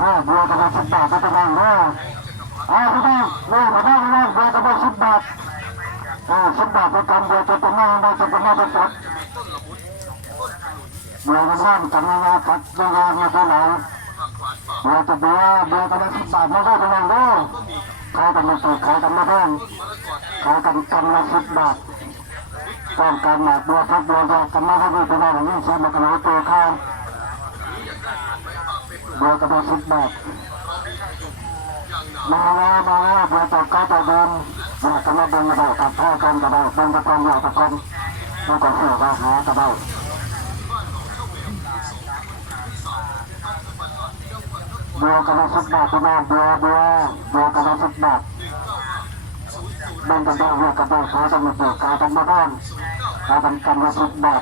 อ่าบัวกระบอกสิบบาทก็จะนั่งเนาะอ่าพี่น้องเนาะพี่น้องพี่น้องบัวกระบอกสิบบาทอ่าสิบบาทประจำบัวจะต้องนั่งได้จะต้องนั่งประจำบัวกันนั่งกันงานครับงานงานเท่าไหร่บัวจะบัวบัวกระบอกสิบบาทไม่ได้พี่น้องเนาะขายกันมาถูกขายกันมาแพงขายกันกันละสิบบาทต้องการหมากบัวพักบัวจะกันมาให้ดีพี่น้องนี่ใช้มากระโดดตัวข้าง บัวกระบอกสิบบาทมาแล้วมาแล้วเพื่อตกก็จะเดินอยากจะมาเดินกระโดดกับพ่อกันกระโดดเดินตะกอนอยากตะกอนแล้วก็เสือว่าหากระโดดบัวกระโดดสิบบาทพี่น้องบัวบัวบัวกระโดดสิบบาทเดินกระโดดเรือกระโดดขากันมาเกี่ยวขากันมาบ้านขากันกันมาสิบบา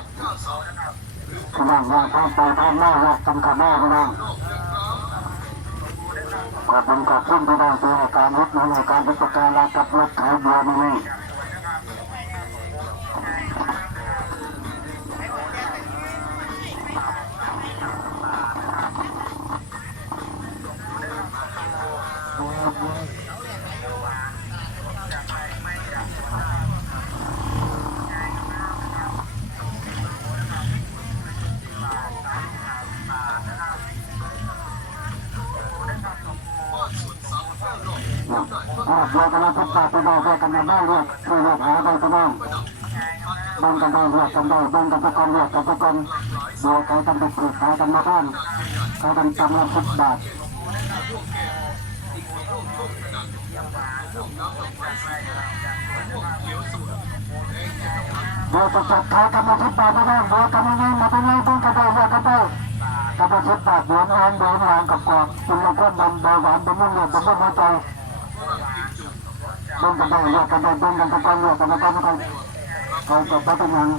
พี่น้องว่าข้ามไปข้ามหน้าว่ากันข้ามหน้าพี่น้องขอบคุณขอบคุณพี่น้องที่ให้การรถในการพิจารณากับรถขายบัวนี่อ่าบัวกำลังพัฒนาพี่น้องเรียกกันมาบ้านเรียกคือเรียกหาได้พี่น้องบ้านกันได้เรียกกันได้บ้านกันตะกอนเรียกกันตะกอนบัวขายกันไปปลูกขายกันมาบ้านขายกันกำลังสิบบาทบัวประสบขายกันมาสิบบาทพี่น้องบัวกันมาไงมาเป็นไงบ้านกันได้เรียกกันได้กระสิบบาทบัวอ่อนบัวหางกับกอบเป็นลำก้นดำเบาหวานเป็นนุ่มเลือดเป็นนุ่มหัวใจ บ้านกันได้เรียกกันได้บ้านกันตะกอนเรียกกันตะกอนกันเอาก็บ่เป็นหยัง